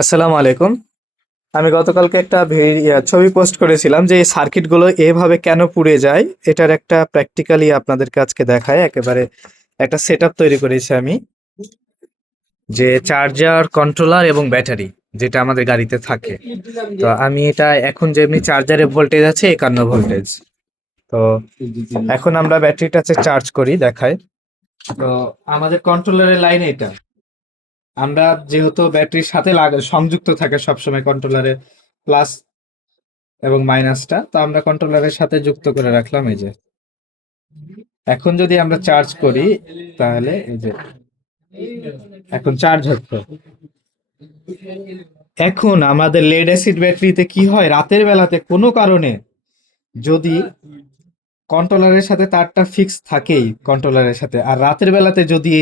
আসসালামু আলাইকুম। আমি গতকালকে একটা ছবি পোস্ট করেছিলাম যে এই সার্কিটগুলো এভাবে কেন পুড়ে যায়, এটার একটা প্র্যাকটিক্যালি আপনাদেরকে আজকে দেখায়। একেবারে একটা সেটআপ তৈরি করেছি আমি, যে চার্জার, কন্ট্রোলার এবং ব্যাটারি যেটা আমাদের গাড়িতে থাকে। তো আমি এটা এখন যেমনি চার্জারে ভোল্টেজ আছে 51 ভোল্টেজ। তো এখন আমরা ব্যাটারিটাতে চার্জ করি, দেখায়। তো আমাদের কন্ট্রোলারের লাইন এটা। আমরা যেহেতু ব্যাটারির সাথে সংযুক্ত থাকে সবসময় কন্ট্রোলারে প্লাস এবং মাইনাসটা, তো আমরা কন্ট্রোলারের সাথে যুক্ত করে রাখলাম। এই যে এখন যদি আমরা চার্জ করি, তাহলে এই যে এখন চার্জ হচ্ছে। এখন আমাদের লেড অ্যাসিড ব্যাটারিতে কি হয়, রাতের বেলাতে কোনো কারণে যদি কন্ট্রোলারের সাথে তারটা ফিক্স থাকেই কন্ট্রোলারের সাথে, আর রাতের বেলাতে যদি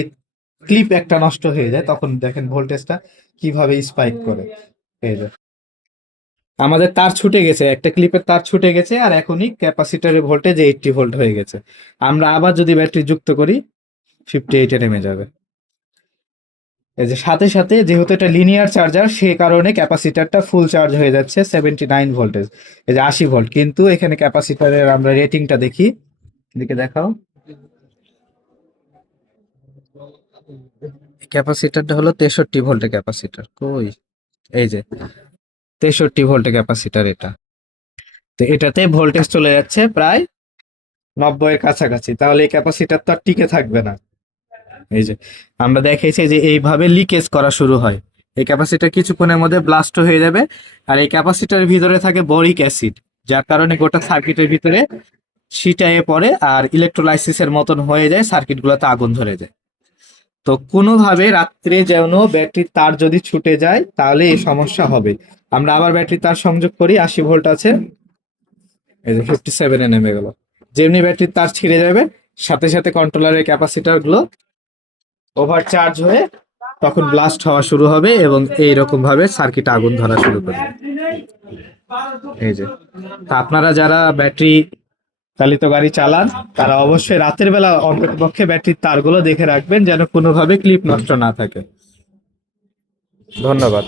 ক্লিপ একটা নষ্ট হয়ে যায়, তখন দেখেন ভোল্টেজটা কিভাবে স্পাইক করে। এই যে আমাদের তার ছুটে গেছে, একটা ক্লিপের তার ছুটে গেছে, আর এখনই ক্যাপাসিটরের ভোল্টেজ 80 ভোল্ট হয়ে গেছে। আমরা আবার যদি ব্যাটারি যুক্ত করি, 58-এ নেমে যাবে। এই যে সাথে সাথে যেহেতু এটা লিনিয়ার চার্জার, সে কারণে ক্যাপাসিটরটা ফুল চার্জ হয়ে যাচ্ছে 79 ভোল্টেজ, এই যে 80 ভোল্ট। কিন্তু এখানে ক্যাপাসিটরের আমরা রেটিংটা দেখি, এদিকে দেখাও। ক্যাপাসিটরটা হলো 63 ভোল্টের ক্যাপাসিটর, কই, এই যে 63 ভোল্টের ক্যাপাসিটর এটা। তো এটাতে ভোল্টেজ চলে যাচ্ছে প্রায় 90-এর কাছাকাছি, তাহলে এই ক্যাপাসিটর তো আর টিকে থাকবে না। এই যে আমরা দেখেছি যে এইভাবে লিকেজ করা শুরু হয়, এই ক্যাপাসিটর কিছুক্ষণের মধ্যে ব্লাস্ট হয়ে যাবে। আর এই ক্যাপাসিটরের ভিতরে থাকে বরিক অ্যাসিড, যার কারণে গোটা সার্কিটের ভিতরে ছিটায়ে পড়ে আর ইলেকট্রোলাইসিসের মতন হয়ে যায়, সার্কিটগুলোতে আগুন ধরে যায়। তো কোনোভাবে রাত্রে যেন ব্যাটারির তার যদি ছুটে যায়, তাহলে এই সমস্যা হবে। আমরা আবার ব্যাটারির তার সংযোগ করি, 80 ভোল্ট আছে, এই যে 57-এ নেমে গেল। যেমনি ব্যাটারির তার ছিঁড়ে যাবে, সাথে সাথে কন্ট্রোলারের ক্যাপাসিটর গুলো ওভার চার্জ হয়ে তখন ব্লাস্ট হওয়া শুরু হবে এবং এইরকম ভাবে সার্কিট আগুন ধরা শুরু করবে। এই যে, তা আপনারা যারা ব্যাটারি চালিত গাড়ি চালান, তারা অবশ্যই রাতের বেলা অন্ততপক্ষে ব্যাটারির তারগুলো দেখে রাখবেন, যেন কোনোভাবে ক্লিপ নষ্ট না থাকে। ধন্যবাদ।